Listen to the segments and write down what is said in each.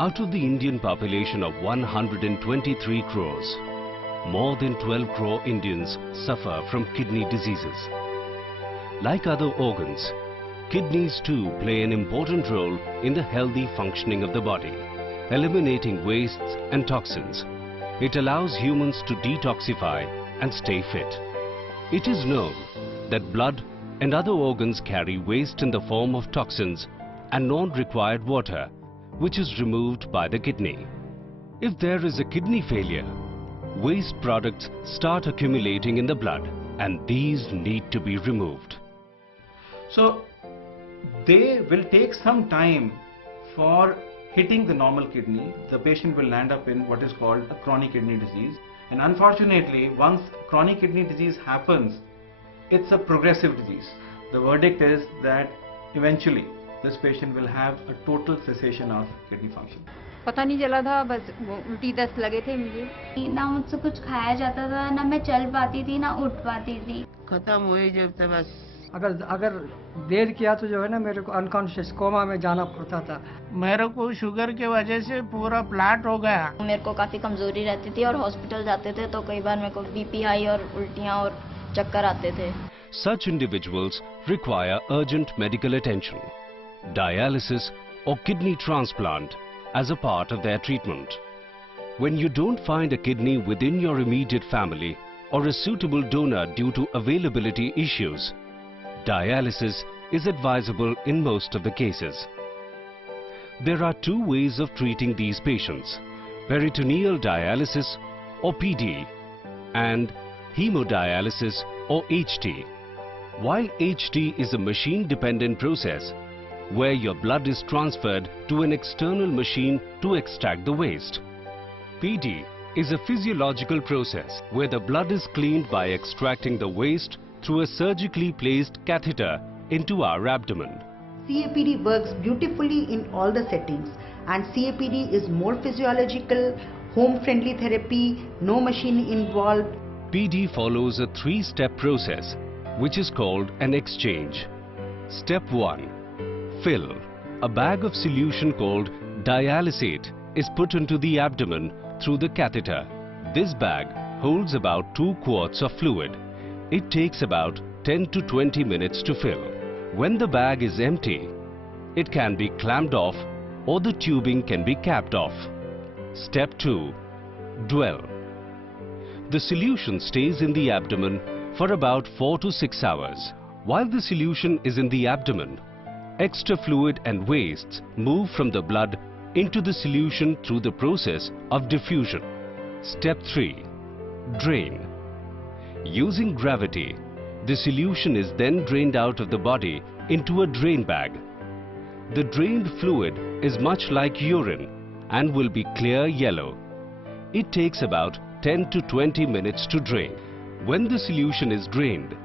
Out of the Indian population of 123 crores, more than 12 crore Indians suffer from kidney diseases. Like other organs, kidneys too play an important role in the healthy functioning of the body, eliminating wastes and toxins. It allows humans to detoxify and stay fit. It is known that blood and other organs carry waste in the form of toxins and non-required water, which is removed by the kidney. If there is a kidney failure, waste products start accumulating in the blood and these need to be removed. So they will take some time for hitting the normal kidney. The patient will land up in what is called a chronic kidney disease. And unfortunately, once chronic kidney disease happens, it's a progressive disease. The verdict is that eventually this patient will have a total cessation of kidney function. पता नहीं चला था, बस उल्टी दस्त लगे थे मुझे। ना मुझसे कुछ खाया जाता था, ना मैं चल पाती थी, ना उठ पाती थी। खत्म हुई जब तक बस। अगर देर किया तो जो है ना मेरे को अनकॉन्शियस कोमा में जाना पड़ता था। मेरे को शुगर के वजह से पूरा फ्लैट हो गया। मेरे को काफी कमजोरी रहती थी और हॉस्पिटल जाते थे तो कई बार मेरे को बीपी हाई और उल्टियाँ और चक्कर आते थे। Such individuals require urgent medical attention, dialysis or kidney transplant as a part of their treatment. When you don't find a kidney within your immediate family or a suitable donor due to availability issues, dialysis is advisable in most of the cases. There are two ways of treating these patients: peritoneal dialysis or PD and hemodialysis or HT. While HT is a machine-dependent process where your blood is transferred to an external machine to extract the waste, PD is a physiological process where the blood is cleaned by extracting the waste through a surgically placed catheter into our abdomen. CAPD works beautifully in all the settings, and CAPD is more physiological, home-friendly therapy, no machine involved. PD follows a three-step process which is called an exchange. Step 1. Fill. A bag of solution called dialysate is put into the abdomen through the catheter. This bag holds about 2 quarts of fluid. It takes about 10 to 20 minutes to fill. When the bag is empty, it can be clamped off or the tubing can be capped off. Step 2. Dwell. The solution stays in the abdomen for about 4 to 6 hours. While the solution is in the abdomen, extra fluid and wastes move from the blood into the solution through the process of diffusion. Step 3. Drain. Using gravity, the solution is then drained out of the body into a drain bag. The drained fluid is much like urine and will be clear yellow. It takes about 10 to 20 minutes to drain. When the solution is drained,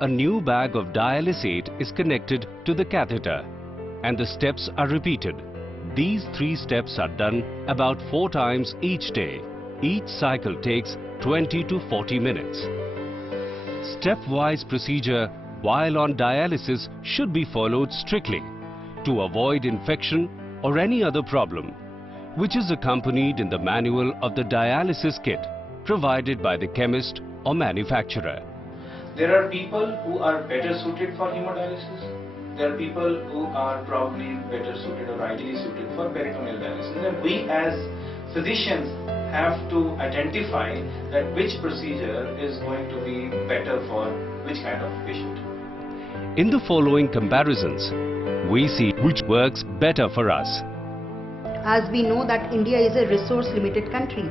a new bag of dialysate is connected to the catheter and the steps are repeated. These 3 steps are done about 4 times each day. Each cycle takes 20 to 40 minutes. Stepwise procedure while on dialysis should be followed strictly to avoid infection or any other problem, which is accompanied in the manual of the dialysis kit provided by the chemist or manufacturer. There are people who are better suited for hemodialysis. There are people who are probably better suited or ideally suited for peritoneal dialysis. And we as physicians have to identify that which procedure is going to be better for which kind of patient. In the following comparisons, we see which works better for us. As we know that India is a resource-limited country,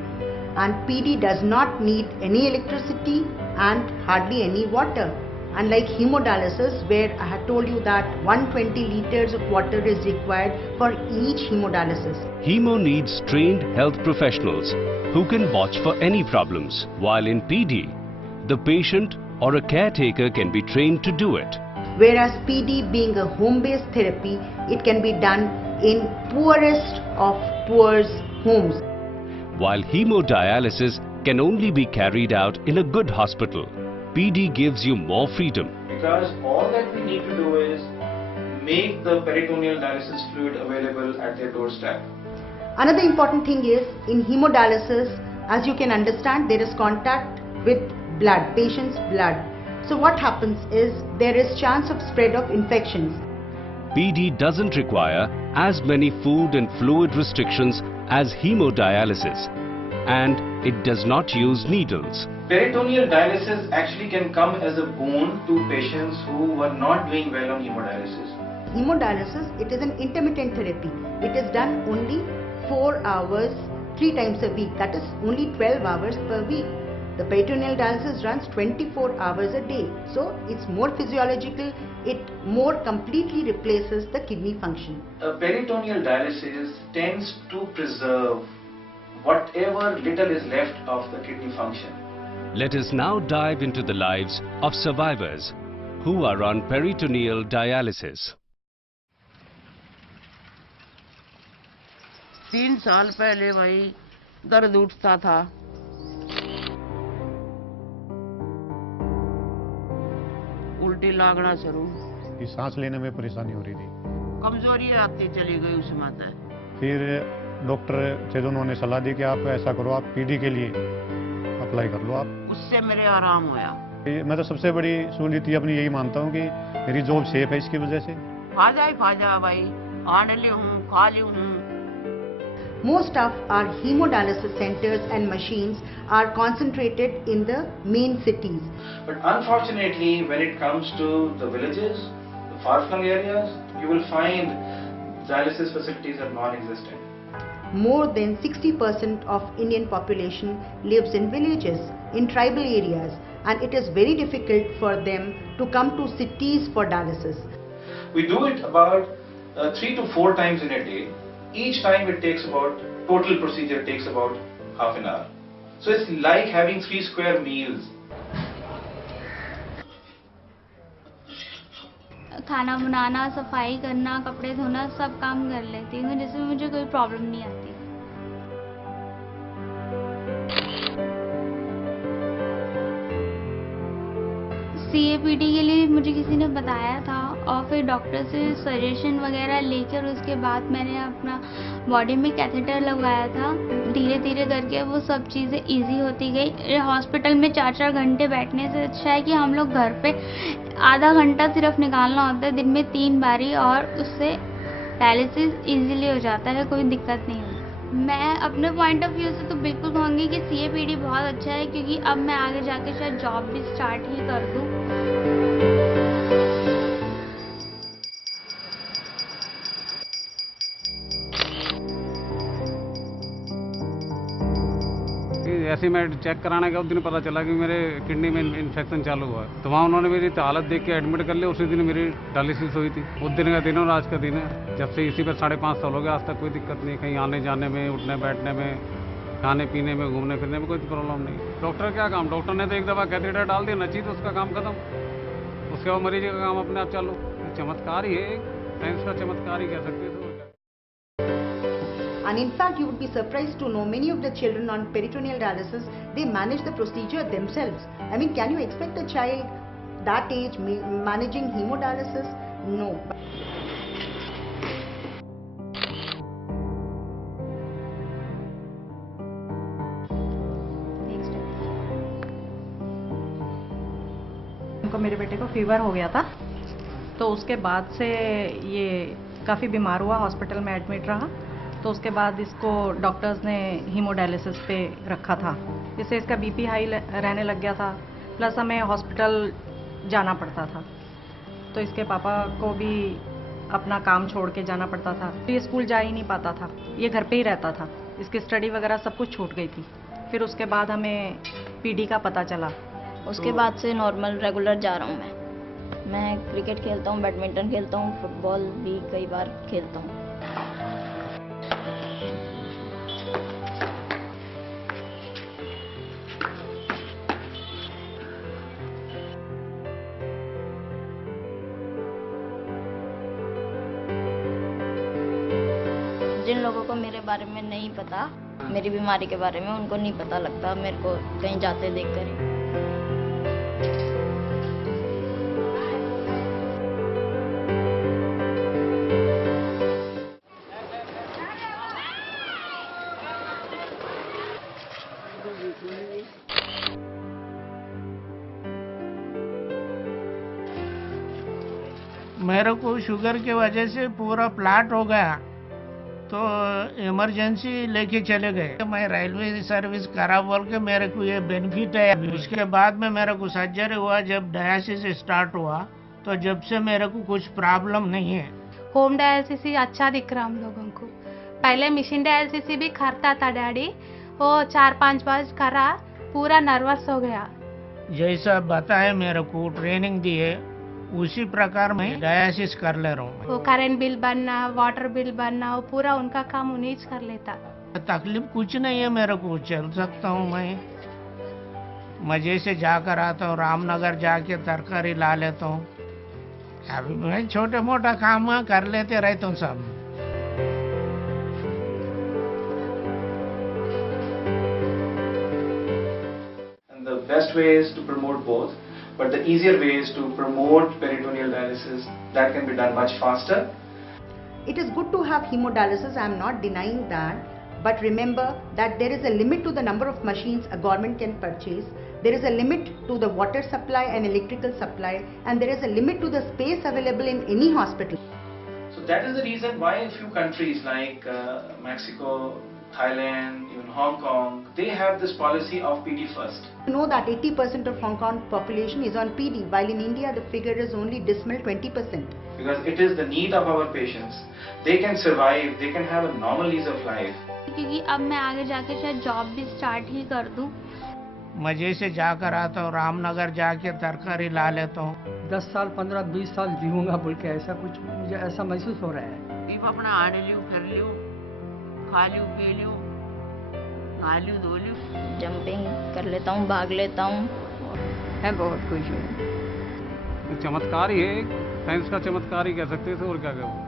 and PD does not need any electricity and hardly any water. Unlike hemodialysis, where I had told you that 120 liters of water is required for each hemodialysis. Hemo needs trained health professionals who can watch for any problems, while in PD, the patient or a caretaker can be trained to do it. Whereas PD being a home-based therapy, it can be done in poorest of poor's homes. While hemodialysis can only be carried out in a good hospital, PD gives you more freedom. Because all that we need to do is make the peritoneal dialysis fluid available at their doorstep. Another important thing is in hemodialysis, as you can understand, there is contact with blood, patient's blood. So what happens is there is chance of spread of infections. PD doesn't require as many food and fluid restrictions as hemodialysis, and it does not use needles. Peritoneal dialysis actually can come as a boon to patients who were not doing well on hemodialysis. Hemodialysis, it is an intermittent therapy. It is done only 4 hours, 3 times a week. That is only 12 hours per week. The peritoneal dialysis runs 24 hours a day. So it's more physiological, it more completely replaces the kidney function. Peritoneal dialysis tends to preserve whatever little is left of the kidney function. Let us now dive into the lives of survivors who are on peritoneal dialysis. 3 साल पहले भाई दर्द उठता था, उल्टी लागना शुरू, सांस लेने में परेशानी हो रही थी, कमजोरी आती चली गई उसमें तो। फिर डॉक्टर से उन्होंने सलाह दी कि आप ऐसा करो, आप पीडी के लिए अप्लाई कर लो आप। उससे मेरे आराम होया। मैं तो सबसे बड़ी सहूलियत अपनी यही मानता हूँ कि मेरी जॉब सेफ है इसकी वजह से। फायदा भाई, आने ली हूँ, खा ली हूँ। Most of our hemodialysis centers and machines are concentrated in the main cities. But unfortunately, when it comes to the villages, the far-flung areas, you will find dialysis facilities are non-existent. More than 60% of Indian population lives in villages, in tribal areas, and it is very difficult for them to come to cities for dialysis. We do it about 3 to 4 times in a day. Each time it takes about, total procedure takes about half an hour. So it's like having 3 square meals. खाना बनाना, सफाई करना, कपड़े धोना, सब काम कर लेती हूँ, जिसमें मुझे कोई प्रॉब्लम नहीं आती। CAPD के लिए मुझे किसी ने बताया था और फिर डॉक्टर से सजेशन वगैरह लेकर उसके बाद मैंने अपना बॉडी में कैथेटर लगवाया था। धीरे धीरे करके वो सब चीज़ें इजी होती गई। हॉस्पिटल में 4-4 घंटे बैठने से अच्छा है कि हम लोग घर पे आधा घंटा सिर्फ निकालना होता है दिन में 3 बारी, और उससे डायलिसिस इजीली हो जाता है, कोई दिक्कत नहीं होती। मैं अपने पॉइंट ऑफ व्यू से तो बिल्कुल कहूँगी कि CAPD बहुत अच्छा है, क्योंकि अब मैं आगे जाके शायद जॉब भी स्टार्ट ही कर दूँ। ऐसे मैं चेक कराने के उस दिन पता चला कि मेरे किडनी में इन्फेक्शन चालू हुआ है, तो वहाँ उन्होंने मेरी हालत देख के एडमिट कर लिया। उसी दिन मेरी डायलिसिस हुई थी। उस दिन का दिन और आज का दिन है। जब से इसी पर 5.5 साल हो गया, आज तक कोई दिक्कत नहीं। कहीं आने जाने में, उठने बैठने में, खाने पीने में, घूमने फिरने में कोई प्रॉब्लम नहीं। डॉक्टर क्या काम, डॉक्टर ने तो एक दफ़ा कैथेटर डाल दिया, नची तो उसका काम खत्म। उसके बाद मरीज का काम अपने आप चालू। चमत्कार ही है, साइंस का चमत्कार ही कह सकते हैं। And in fact, you would be surprised to know many of the children on peritoneal dialysis, they manage the procedure themselves. I mean, can you expect a child that age managing hemodialysis? No. उनको, मेरे बेटे को fever हो गया था, तो उसके बाद से ये काफ़ी बीमार हुआ, हॉस्पिटल में एडमिट रहा। तो उसके बाद इसको डॉक्टर्स ने हीमोडायलिसिस पे रखा था, जिससे इसका बीपी हाई रहने लग गया था, प्लस हमें हॉस्पिटल जाना पड़ता था। तो इसके पापा को भी अपना काम छोड़ के जाना पड़ता था। ये स्कूल जा ही नहीं पाता था, ये घर पे ही रहता था। इसकी स्टडी वगैरह सब कुछ छूट गई थी। फिर उसके बाद हमें PD का पता चला। उसके बाद से नॉर्मल रेगुलर जा रहा हूँ। मैं क्रिकेट खेलता हूँ, बैडमिंटन खेलता हूँ, फुटबॉल भी कई बार खेलता हूँ। जिन लोगों को मेरे बारे में नहीं पता, मेरी बीमारी के बारे में, उनको नहीं पता लगता मेरे को कहीं जाते देखकर। मेरे को शुगर के वजह से पूरा फ्लैट हो गया, तो इमरजेंसी लेके चले गए। मैं रेलवे सर्विस करा बोल के मेरे को ये बेनिफिट है। उसके बाद में मेरे को सर्जरी हुआ, जब डायलिसिस स्टार्ट हुआ तो जब से मेरे को कुछ प्रॉब्लम नहीं है। होम डायलिसिस ही अच्छा दिख रहा हम लोगों को। पहले मशीन डायलिसिस भी करता था डैडी, वो 4-5 बार करा, पूरा नर्वस हो गया। जैसा बताए मेरे को ट्रेनिंग दी है उसी प्रकार मैं डायलिसिस कर ले रहा हूँ। वो करेंट बिल बनना, वाटर बिल बनना, वो पूरा उनका काम उन्हीं कर लेता। तकलीफ कुछ नहीं है मेरे को, चल सकता हूँ मैं। मजे से जाकर आता हूँ, रामनगर जाके तरकारी ला लेता हूँ। अभी मैं छोटे मोटा काम कर लेते रहता हूँ सब। And the best way is to promote both, but the easier way is to promote peritoneal dialysis. That can be done much faster. It is good to have hemodialysis, I am not denying that. But remember that there is a limit to the number of machines a government can purchase. There is a limit to the water supply and electrical supply, and there is a limit to the space available in any hospital. So that is the reason why a few countries like Mexico, Thailand, even Hong Kong, they have this policy of PD first. You know that 80% of Hong Kong population is on PD, while in India the figure is only dismal 20%. Because it is the need of our patients. They can survive, they can have a normal ease of life. क्योंकि अब मैं आगे जाके शायद job भी start ही कर दूं। मजे से जाकर आता हूँ, रामनगर जाके तरकारी ला लेता हूँ। 10 साल 15-20 साल जीऊंगा बोल के ऐसा कुछ मुझे ऐसा महसूस हो रहा है। अपना आड़ लियो, फिर लियो, खा लियो, पी लियो, नहा लियो, धो लियो। जंपिंग कर लेता हूँ, भाग लेता हूँ। मैं बहुत खुश हूँ। चमत्कार ही है, साइंस का चमत्कार ही कह सकते थे, और क्या कहूँ।